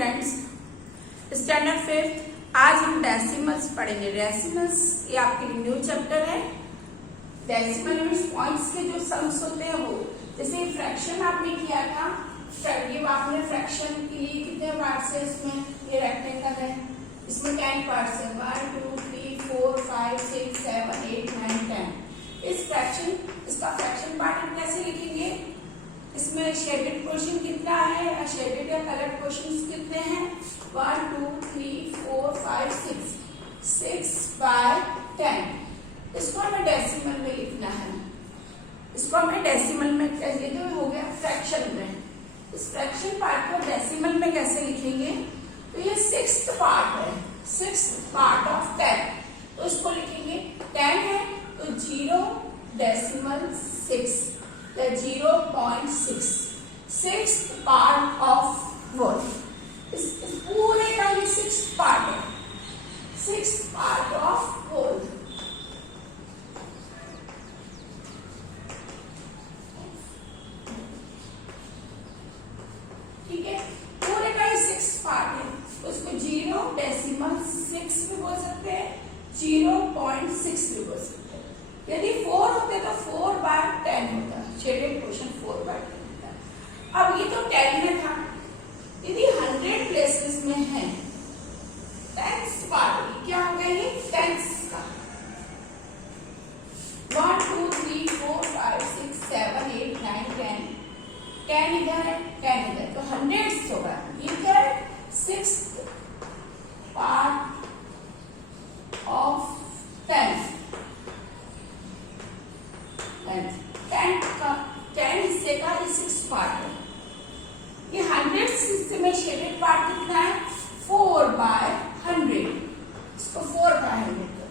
Students, standard fifth. आज हम decimals पढ़ेंगे। डेसिमल्स ये आपके लिए न्यू चैप्टर है। डेसिमल यूनिट्स पॉइंट्स के जो सम्स होते हैं वो, जैसे फ्रैक्शन आपने किया था, ये आपने फ्रैक्शन के लिए कितने पार्ट्स है इसमें, ये रेक्टेंगल है, इसमें 10 पार्ट्स है, 1 2 3 4 5 6 7 8 9 10। इस फ्रैक्शन, इसका फ्रैक्शन पार्ट हम कैसे लिखेंगे, इसमें शेडेड पोर्शन कितना है, शेडेड या कलर्ड पोर्शंस कितने हैं, 1 2 3 4 5 6 बाय 10। इसको हमें डेसिमल में लिखना है। इसको हमें डेसिमल में कैसे, तो हो गया फ्रैक्शन में। इस फ्रैक्शन पार्ट को डेसिमल में कैसे लिखेंगे, तो ये 6th पार्ट है, 6th पार्ट ऑफ 10। तो इसको लिखेंगे 10 है तो 0.6 या 0.6, 6th पार्ट ऑफ वर्ड। इस पूरे का ये 6th पार्ट है, 6th पार्ट ऑफ वर्ड। ठीक है, पूरे का ये 6th पार्ट है, उसको 0.6 भी बोल सकते हैं, 0.6 भी बोल सकते हैं। यदि 4 होते तो 4/10 होता, शेडेड पोर्शन 4/10 होता। अब ये तो 10 में था, यदि 100 प्लेसेस में है, 10th पार्ट क्या हो गया, ये 10th का 1 2 3 4 5 6 7 8 9 10, 10 इधर है 10 इधर, तो 100 होगा। ये क्या है, 6th पार्ट ऑफ 10 का 10 हिस्से का ये 6th पार्ट है। ये 100 हिस्से में शेडेड पार्ट कितना है, 4/100, इसको 4/100।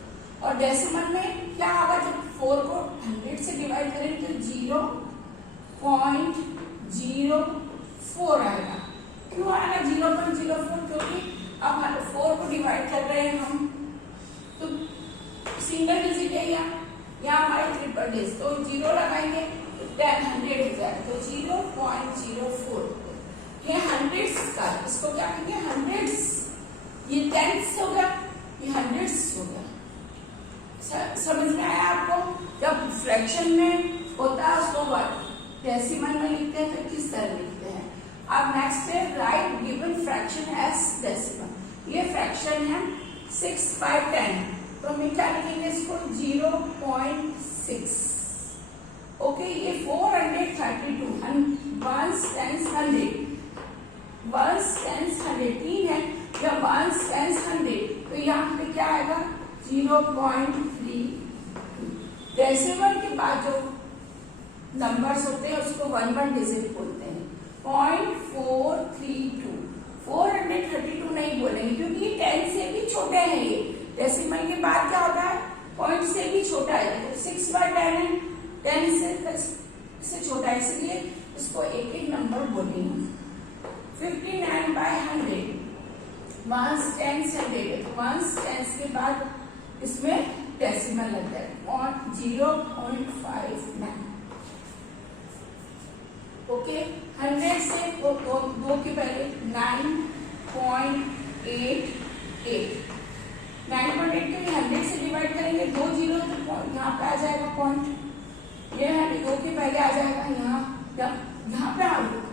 और डेसिमल में क्या होगा, जब 4 को 100 से डिवाइड करें तो 0.04 आएगा। क्यों आएगा 0.04, क्योंकि अब 4 को डिवाइड कर रहे हैं हम, तो सिंगल डिजिट है या हमारे ट्रिपल डिजिट, तो 0 लगाएंगे तो 100 हो जाएगा, तो 0.04। ये 100 का, इसको क्या कहेंगे 100, ये 10 हो गया, ये 100 हो गया। समझ में आया आपको? जब फ्रैक्शन में होता है उसको डेसिमल में लिखते हैं तो किस तरह लिखते हैं। अब नेक्स्ट है right given fraction as decimal. ये फ्रैक्शन है 6/10, तो हम क्या लिखेंगे इसको 0.6। ओके, ये 432, 1s 10s 100, 1s 10s 100 3 है, या 1s 10s 100, तो यहाँ पे क्या आएगा 0.3। डेसिमल के बाद जो नंबर्स होते हैं उसको 1 डिजिट बोलते हैं। 0.432, 432 नहीं बोलेंगे क्योंकि 10 से भी छोटे हैं ये। डेसिमल के बाद क्या होता है, पॉइंट से भी छोटा है, 6/10 है, 10 से छोटा है, इसलिए इसको एक एक नंबर बोलेंगे। 59/100, 1s 10s 100, 1s 10s के बाद इसमें डेसिमल लग जाए और 0.59। ओके, 100 से दो के पहले 9.88, 9.8 के 100 से डिवाइड करेंगे, 2 0 तो यहाँ पे आ जाएगा पॉइंट, ये है 2 के पहले आ जाएगा, यहाँ पे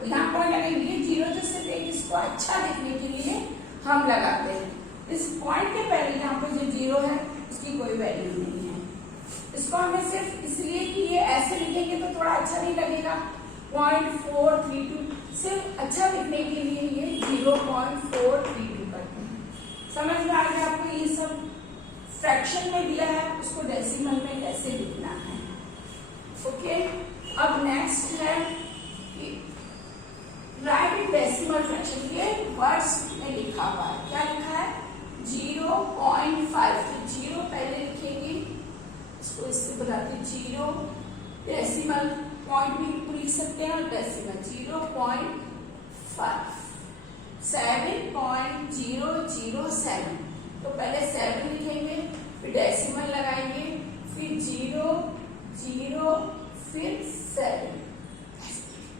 यहाँ पॉइंट लगेंगे। ये 0 तो सिर्फ एक इसको अच्छा देखने के लिए हम लगाते हैं। इस पॉइंट के पहले यहाँ पे जो 0 है उसकी कोई वैल्यू नहीं है। इसको हमें सिर्फ इसलिए कि ये ऐसे लिखेंगे तो थोड़ा अच्छा नहीं लगेगा, 0.432 सिर्फ अच्छा लिखने के लिए ये 0.432 करते हैं। समझ में आ गया आपको? ये सब फ्रैक्शन में दिया है, उसको डेसिमल में कैसे लिखना है। ओके, अब नेक्स्ट है कि राइट इन डेसिमल फ्रैक्शन। ये वर्ड्स में लिखा हुआ है, क्या लिखा है 0.5, तो 0 पहले लिखेंगे, इसको इससे बताते 0 डेसिमल पॉइंट भी लिख सकते हैं और डेसिमल 0.5, 7.007, तो पहले 7 लिखेंगे, फिर डेसिमल लगाएंगे, फिर 0 0 फिर 7,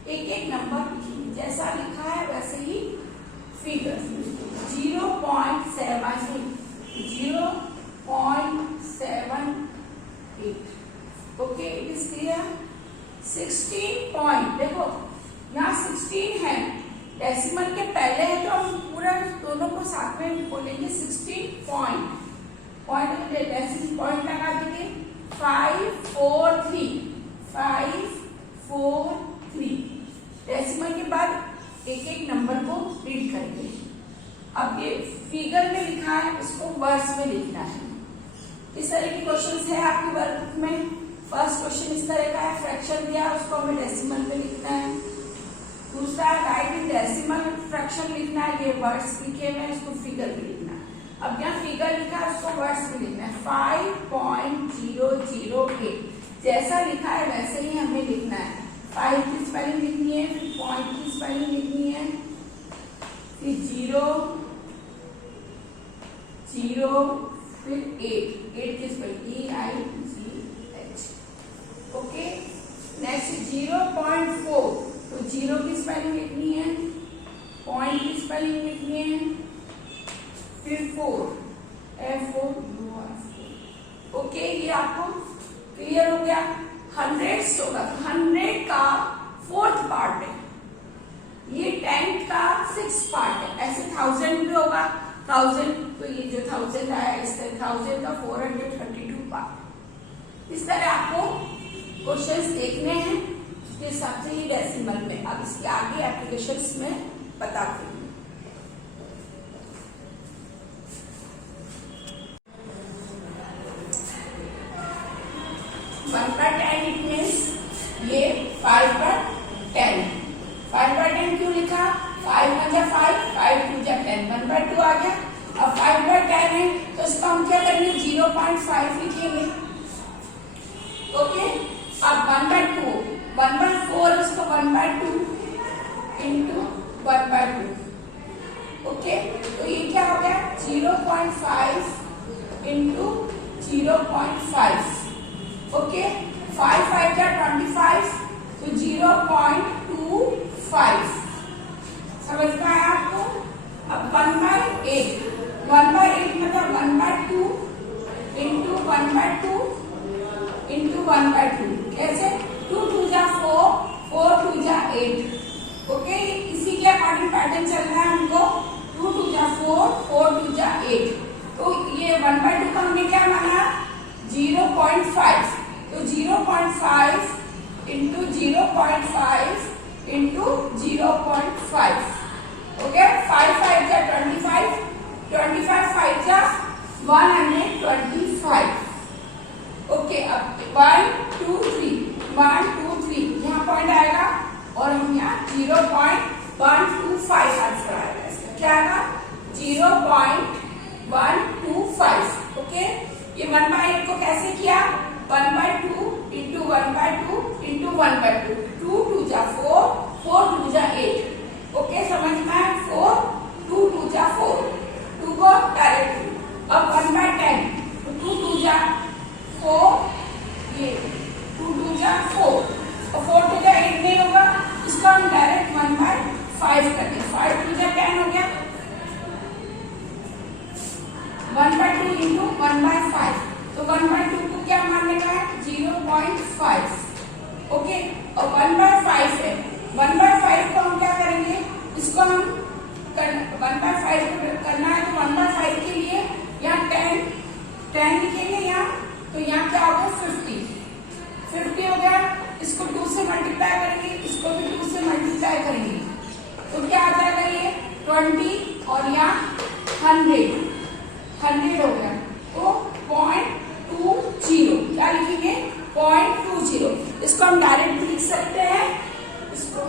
एक एक नंबर लिखेंगे, जैसा लिखा है वैसे ही फिगर्स 16 पॉइंट, देखो यहाँ 16 है, डेसिमल के पहले है तो हम पूरा दोनों को साथ में बोलेंगे 16 पॉइंट, पॉइंट डेसिमल पॉइंट लगा देंगे 5 4 3, 5 4 3, डेसिमल के बाद एक एक नंबर को रीड करेंगे। अब ये फिगर में लिखा है, इसको वर्ड्स में लिखना है। इस तरह के क्वेश्चंस है आपकी वर्कबुक में। फर्स्ट क्वेश्चन इस तरह का है, फ्रैक्शन दिया उसको हमें डेसिमल में लिखना है। दूसरा राइट इन डेसिमल फ्रैक्शन लिखना है, ये वर्ड्स लिखे हुए हैं, इसको फिगर में लिखना है। अब यहाँ फिगर लिखा है उसको वर्ड्स में लिखना है 5.008, जैसा लिखा है वैसे ही हमें लिखना है। 5 की स्पेलिंग लिखनी है, फिर पॉइंट की स्पेलिंग लिखनी है, फिर 0 फिर 8 की स्पेलिंग EIGH। ओके, नेक्स्ट 0.4, तो 0 की स्पेलिंग लिखनी है, पॉइंट की स्पेलिंग लिखनी है, फिर 4 F4। ओके, ये आपको क्लियर हो गया। 100 होगा, 100 का 4th पार्ट है, ये 10 का 6th पार्ट है। ऐसे 1000 भी होगा, 1000 तो ये जो 1000 आया इस तरह 1000 का 432 पार्ट। इस तरह आपको क्वेश्चंस देखने हैं, उसके हिसाब से ये डेसिमल में। अब इसके आगे एप्लीकेशंस में बताते हैं। 1/10 इट मीन्स ये 5/10। 5/10 क्यों लिखा? 5 1 जा 5, 5 2 जा 10, 1/2 आ गया। अब 5/10 है तो इसका हम क्या करेंगे, 0.5 लिखेंगे। ओके, अब 1/2, 1/4 इसको 1/2 इंटू 1/2। ओके, तो ये क्या हो गया 0.5 इंटू 0.5। ओके, 5 5 जा 25, तो 0.25। समझ में आया आपको? अब 1/8, 1/8 मतलब 1/2 इंटू 1/2 इंटू 1/2। कैसे? 2 2 जा 4, 4 2 जा 8। ओके, इसी के अकॉर्डिंग पैटर्न चल रहा है हमको। 2 2 जा 4, 4 2 जा 8। तो ये 1/2 का हमने क्या माना, 0.5। तो 0.5 इंटू 0.5 इंटू 0.5। ओके, 5 5 जा 25, 25 5 जा 125। ओके, अब 1 2 3, 1 2 3 यहाँ पॉइंट आएगा और हम यहाँ 0.125 आंसर आएगा इसका। क्या आएगा? 0.125। ओके, ये 1/8 को कैसे किया, 1/2 इंटू 1/2 इंटू 1/2। 2 2 जा 4, 4 2 जा 8। ओके, समझ में आया? 4 2 2 जा 4, 2 को डायरेक्ट। अब 1/10, तो 2 2 जा 4, ये 2 2 जा 4 और 4 2 जा 8 नहीं होगा, इसका हम डायरेक्ट 1/5 करते हैं। 5 2 जा 10 हो गया, 1/2 इंटू 1/5। तो 1/2 को क्या मानने का है, 0.5। ओके, और 1/5 है, 1/5 को हम क्या करेंगे, इसको हम 1/5 को करना है तो 1/5 के लिए यहाँ 10 लिखेंगे यहाँ, तो यहाँ क्या हो गया 50 हो गया। इसको 2 से मल्टीप्लाई करेंगे, इसको भी 2 से मल्टीप्लाई करेंगे, तो क्या आ जाएगा ये 20 और यहाँ 100 हो गया। तो 0.20 क्या लिखेंगे, 0.20। इसको हम डायरेक्ट लिख सकते हैं, इसको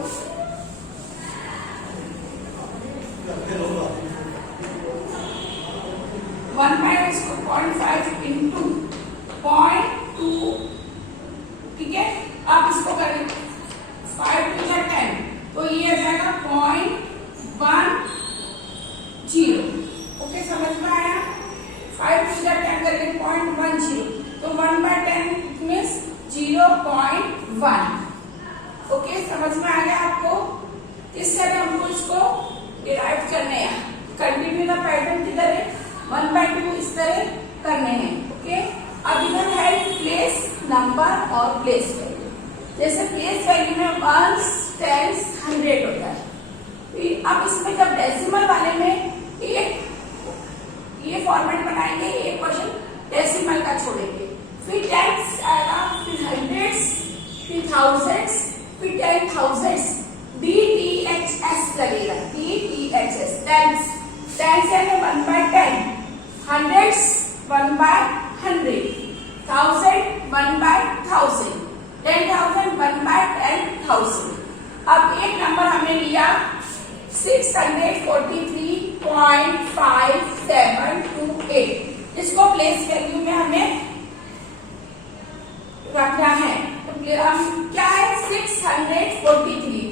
1/5 इंटू 0.2। ठीक है, आप इसको करें 5 2 जा 10, तो ये आ जाएगा 0.10। ओके, समझ में आया? 5 2 जा 10 करके 0.10, तो 1/10 मीन्स 0.1। ओके, समझ में आ गया आपको? इस तरह हमको इसको डिराइव करने हैं। कंटिन्यू द पैटर्न किधर है, 1/2 इस तरह करने हैं। ओके, अब इधर है प्लेस नंबर और प्लेस वैल्यू। जैसे प्लेस वैल्यू में वंस, टेंस, 100 होता है। अब इसमें जब डेसिमल वाले में ये फॉर्मेट बनाएंगे, ये क्वेश्चन डेसिमल का छोड़ेंगे, फिर टेंस आएगा, फिर हंड्रेड्स, फिर थाउजेंड्स, फिर 10,000s, DTHS लगेगा, DTHS, टेंस, टेंस यानी 1/10, हंड्रेड्स 1/100, थाउजेंड 1/1000, 10,000 1/10,000। अब एक नंबर हमने लिया 643.5728, इसको प्लेस वैल्यू में हमें रखना है। तो हम क्या है 643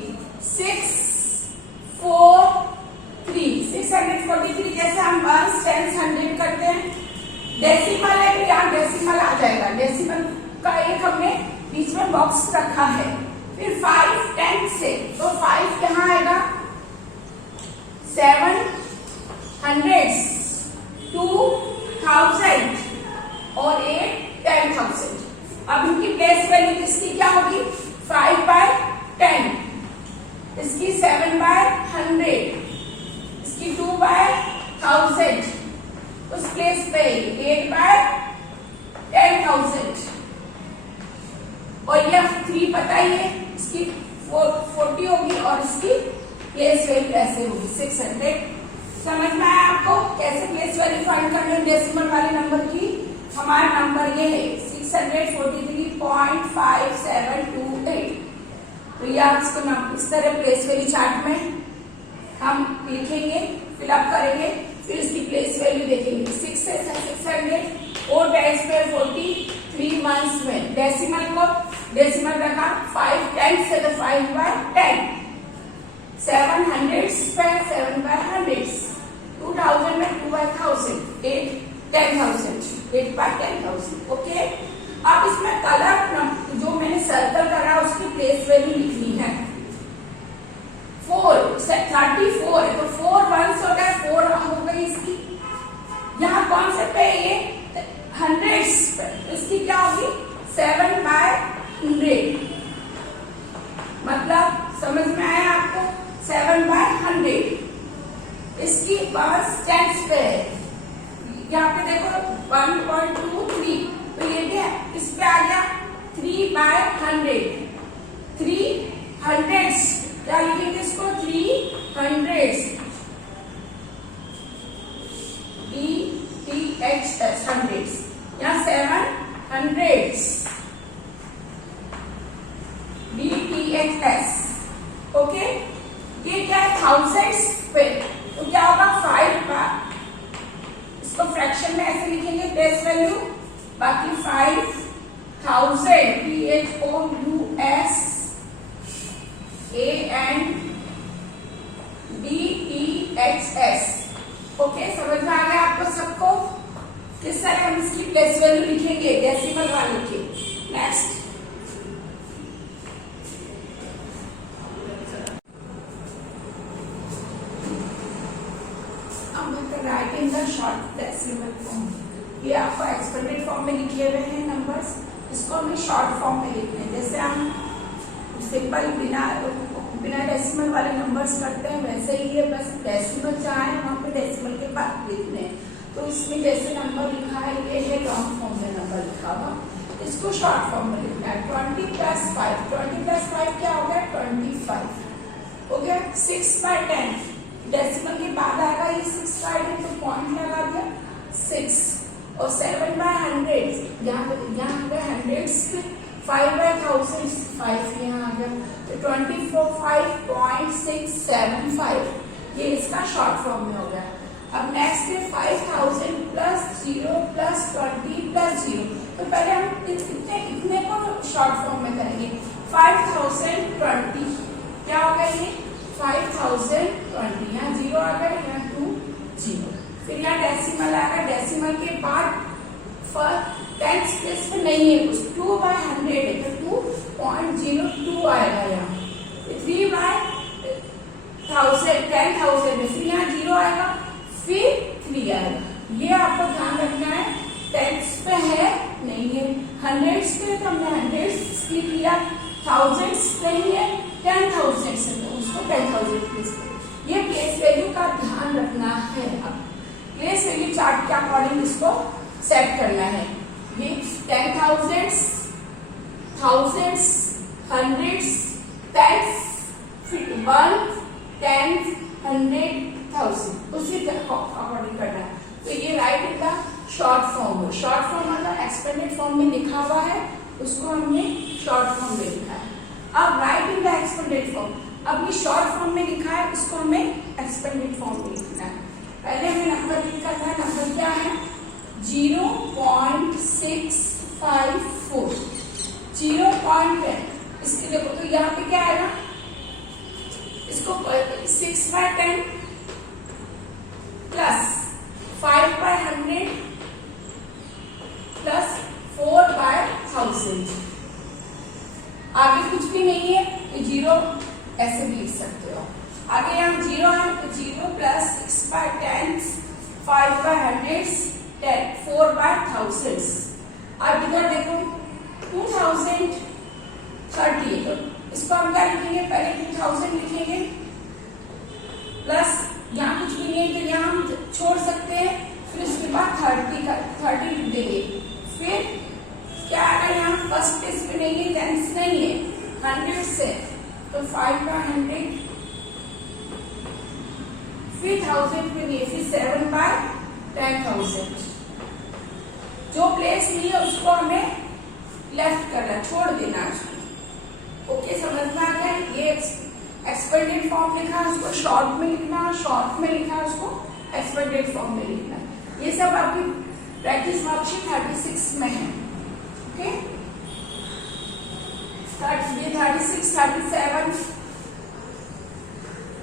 जैसे हम 1 10 100 करते हैं, डेसिमल है तो यहाँ डेसिमल आ जाएगा, डेसिमल का एक हमने बीच में बॉक्स रखा है। फिर 5 10 से, तो 5 यहाँ आएगा, 7 hundreds, 2,000 और 8 10,000। अब इनकी प्लेस वैल्यू इसकी क्या होगी 5/10, इसकी 7/100, इसकी 2/1000, उस प्लेस पे 8/10,000 और ये 3 पता ही है, इसकी 40 होगी और इसकी प्लेस वैल्यू ऐसे होगी 600। समझ में आया आपको कैसे प्लेस वैल्यू फाइंड करनी है डेसिमल वाले नंबर की? हमारा नंबर ये है 643.5728। तो ये आप इसको इस तरह प्लेस वैल्यू चार्ट में हम लिखेंगे, फिलअप करेंगे, फिर इसकी प्लेस वैल्यू देखेंगे। 6 से 600 और डेज पे 40, 3 मंथ्स में डेसिमल को डेसिमल रखा 5 10 से तो 5/10, 7 hundreds पे 7/100, 2,000 में 2/1000, 8 10,000, 8/10,000। ओके, अब इसमें कलर जो मैंने सर्कल करा उसकी प्लेस वैल्यू लिखनी है। 4 34 है तो 4 वंस हो गया, 4 हो गई इसकी। यहाँ कौन से पे ये हंड्रेड्स पे, इसकी क्या होगी 7/100, मतलब समझ में आया आपको 7/100। इसकी बस टेंस पे है, यहाँ पे देखो 1.23, तो ये भी है, इस पे आ गया 3/100, 3 hundreds, क्या लिखेंगे इसको 3 hundreds, DTHS hundreds, यहाँ 7 hundreds, DTHS। ओके, ये क्या है थाउजेंड्स पे, तो क्या होगा 5 इसको फ्रैक्शन में ऐसे लिखेंगे प्लेस वैल्यू, बाकी 5,000 THOUSANDDEHS। ओके, समझ में आ गया आपको सबको किस तरह हम इसकी प्लेस वैल्यू लिखेंगे डेसिमल वाले की। Next, writing the short decimal form, ये आपको एक्सपेंडेड फॉर्म में लिखे हुए हैं नंबर्स, इसको हमें शॉर्ट फॉर्म में लिखने हैं। जैसे हम सिंपल बिना डेसिमल वाले नंबर्स करते हैं वैसे ही है, बस डेसिमल चाहे वहाँ पे डेसिमल के बाद लिखने हैं। तो इसमें जैसे नंबर लिखा है ये है लॉन्ग फॉर्म में नंबर लिखा हुआ, इसको शॉर्ट फॉर्म में लिखना है। 20 + 5, 20 + 5 क्या हो गया 25 हो गया। 6/10 डेसिमल के बाद आएगा ये 6/10, तो पॉइंट लगा दिया 6, और 7/100 यहाँ आ गया हंड्रेड्स पे, 5/1000 5 यहाँ आ गया, तो 25.675 ये इसका शॉर्ट फॉर्म में हो गया। अब नेक्स्ट है 5,000 + 0 + 20 + 0, तो पहले हम इतने को शॉर्ट फॉर्म में करेंगे। 5,020 क्या हो गया ये 5,020, यहाँ 0 आ गया, यहाँ 2 0, फिर यहाँ डेसिमल आएगा, डेसिमल के बाद टेंस प्लेस पे नहीं है कुछ, 2/100 है तो 2.02 आएगा यहाँ, 3/1000 10,000 में, फिर यहाँ 0 आएगा, फिर 3 आएगा। ये आपको ध्यान रखना है, टेंस पे है नहीं है, हंड्रेड्स पे तो हमने हंड्रेड्स लिख लिया, थाउजेंड्स नहीं है, 10,000 है, तो उसको 10,000 प्लेस करें। ये प्लेस वैल्यू का ध्यान रखना है। अब प्लेस वैल्यू चार्ट के अकॉर्डिंग इसको सेट करना है। ये 10,000, थाउजेंड्स, हंड्रेड्स, टेंस, फिर 1, 10, 100, 1000 उसी अकॉर्डिंग करना है। तो ये right in the short form है। शॉर्ट फॉर्म मतलब एक्सपेंडेड फॉर्म में लिखा हुआ है, उसको हमने शॉर्ट फॉर्म में लिखा है। अब write in the expanded form, अब ये शॉर्ट फॉर्म में लिखा है, उसको हमें एक्सपेंडेड फॉर्म में लिखना है। पहले हमें नंबर लिख करना है। नंबर क्या है? 0.654, 0.10। इसके देखो तो यहाँ पे क्या आएगा, इसको 6/10 प्लस 5/100 प्लस 4/1000। आगे कुछ भी नहीं है तो 0 ऐसे भी लिख सकते हो। आगे यहाँ 0 है तो 0 प्लस 6/10, 5/100, 4/1000। अब इधर देखो 2030 है, तो इसको हम क्या लिखेंगे? पहले 2000 लिखेंगे प्लस यहाँ कुछ भी नहीं है तो यहाँ हम छोड़ सकते हैं, फिर उसके बाद 30 लिख देंगे। फिर क्या आएगा? यहाँ फर्स्ट प्लेस पे नहीं है, टेंस नहीं है, 100 से, तो 5/100, फिर 1000 पे नहीं, फिर 7/10,000। जो प्लेस नहीं है उसको हमें लेफ्ट करना, छोड़ देना उसको। ओके, समझ में आ गया? ये एक्सपेंडेड फॉर्म लिखा है, उसको शॉर्ट में लिखना, शॉर्ट में लिखा है, उसको एक्सपेंडेड फॉर्म में लिखना। ये सब आपकी प्रैक्टिस वर्कशीट 36 में है। ओके, ये 36, 37,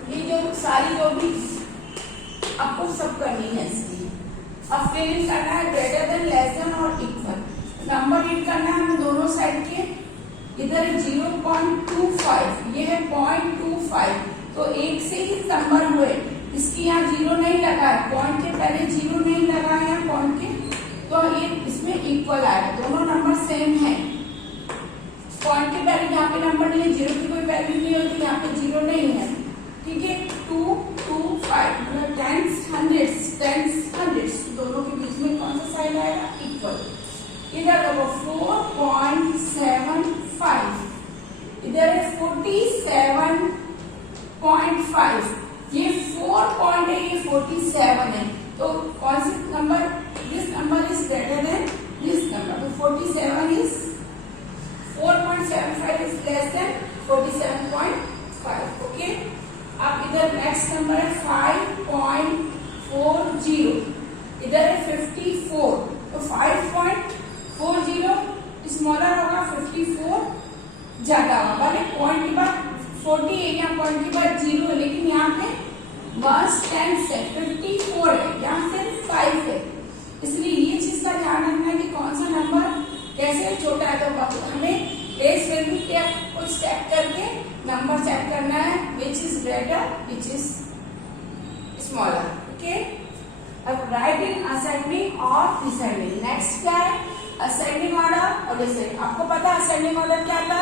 ये जो सारी जो भी आपको सब करनी है इसकी। अब फिलिंग करना है ग्रेटर देन, लेस देन और इक्वल। नंबर रीड करना है हम दोनों साइड के। इधर 0.25, ये है 0.25, तो एक से ही नंबर हुए, इसकी यहाँ 0 नहीं लगा है, पॉइंट के पहले 0 नहीं लगा है यहाँ पॉइंट के, तो ये इसमें इक्वल आएगा, दोनों नंबर सेम है। पॉइंट के पहले यहाँ पे नंबर नहीं है, 0 की कोई वैल्यू नहीं होती, यहाँ पे 0 नहीं है। ठीक है, 2, 2, 5 मतलब 10, 100, दोनों के बीच में कौन सा साइन आएगा? इक्वल। इधर देखो 4.75, इधर है 47.5, ये 4 पॉइंट है, ये 47 है, तो कौन सी number? This number is greater than this number, तो 47 is 4.75 is less than 47.5। Okay, अब इधर नेक्स्ट नंबर है 5.40, इधर है 54, तो 5.40 स्मॉलर होगा, 54 ज्यादा होगा। भले पॉइंट के बाद 40 है, यहाँ पॉइंट के बाद 0 है, लेकिन यहाँ पे बस 10 से 54 है, यहाँ सिर्फ 5 है, इसलिए ये चीज का ध्यान रखना है कि कौन सा नंबर कैसे छोटा है। तो हमें प्लेस वैल्यू के कुछ चेक करके नंबर चेक करना है, which is greater, which is smaller. Okay, अब राइट इन असेंडिंग और डिसेंडिंग। नेक्स्ट क्या है? असेंडिंग ऑर्डर और डिसेंडिंग। आपको पता है असेंडिंग ऑर्डर क्या था?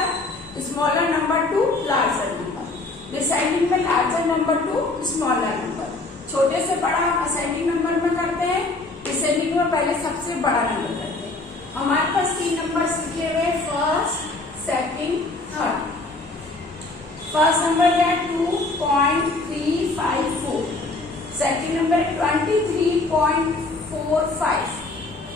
Smaller number to larger number, descending में larger number to smaller number. छोटे से बड़ा हम असेंडिंग नंबर में करते हैं, डिसेंडिंग में पहले सबसे बड़ा नंबर करते हैं। हमारे पास 3 नंबर लिखे हुए, first, second, third. First number है 2.354, सेकंड नंबर 23.45,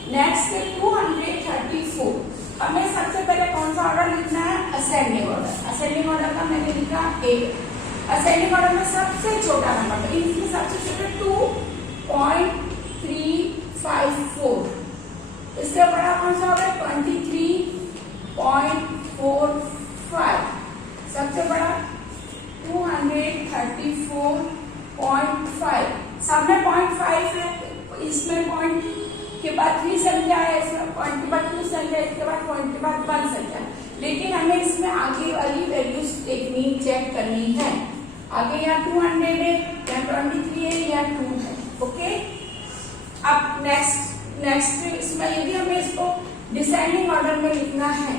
नेक्स्ट है 234। हमें सबसे पहले कौन सा ऑर्डर लिखना है? Ascending order. असेंडिंग ऑर्डर का मैंने लिखा ए। असेंडिंग ऑर्डर में सबसे छोटा नंबर, तो इसमें सबसे छोटा 2.354। इससे बड़ा कौन सा होगा? 23.45। सबसे बड़ा 234.5। सब में 0.5 है, इसमें पॉइंट के बाद 3 संख्या है, इसमें पॉइंट के बाद 2 संख्या, इसके बाद पॉइंट के बाद 1 संख्या। लेकिन हमें इसमें आगे वाली वैल्यूज देखनी, चेक करनी है। आगे यहाँ 200 है, यहाँ 23 है, यहाँ 2 है। ओके, अब नेक्स्ट इसमें यदि हमें इसको डिसेंडिंग ऑर्डर में लिखना है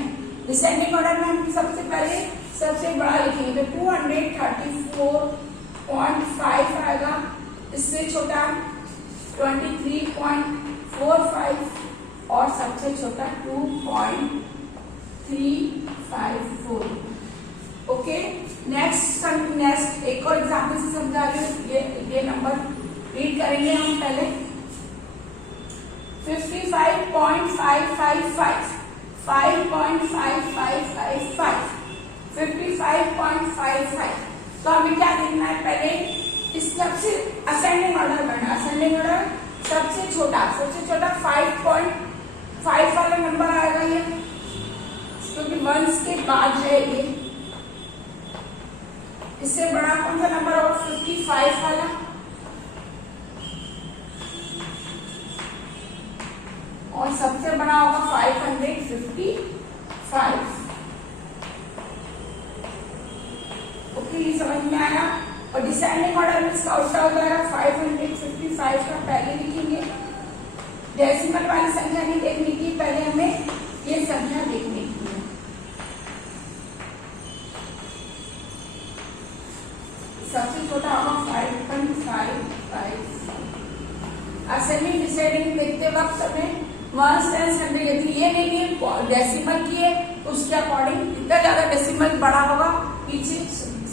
डिसेंडिंग ऑर्डर में हम सबसे पहले सबसे बड़ा लिखेंगे, 234.5 आएगा, इससे छोटा 23.45 और सबसे छोटा 2.354। ओके, नेक्स्ट एक और एग्जाम्पल से समझा रही हूँ, ये नंबर रीड करेंगे हम पहले। 55.555, 5.5555, 55.55। तो हमें क्या देखना है, पहले इस सबसे असेंडिंग ऑर्डर बनना, असेंडिंग ऑर्डर सबसे छोटा 5.5 वाला नंबर आएगा ये, क्योंकि वंस के बाद है ये। इससे बड़ा कौन सा नंबर होगा, 55 वाला, और सबसे बड़ा होगा 555। ओके, ये समझ में आया। और डिसेंडिंग ऑर्डर में इसका उल्टा हो जाएगा, 555 का पहले लिखेंगे, डेसिमल वाली संख्या नहीं देखने की, पहले हमें ये संख्या देखने की है। सबसे छोटा होगा 5.55। असेंडिंग डिसेंडिंग देखते वक्त हमें वंस टेंस हंड्रेड लेती, ये नहीं है डेसिमल की है, उसके अकॉर्डिंग जितना ज्यादा डेसिमल बड़ा होगा पीछे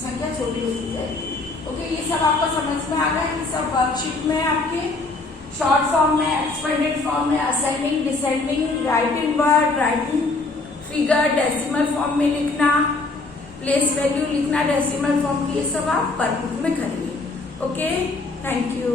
संख्या छोटी होती जाएगी। ओके, ये सब आपको समझ में आ गया, ये सब वर्कशीट में आपके शॉर्ट फॉर्म में, एक्सपेंडेड फॉर्म में, ascending descending, writing word, writing figure, decimal form में लिखना, प्लेस वैल्यू लिखना डेसिमल फॉर्म की, ये सब आप वर्कबुक में करेंगे। Okay, thank you.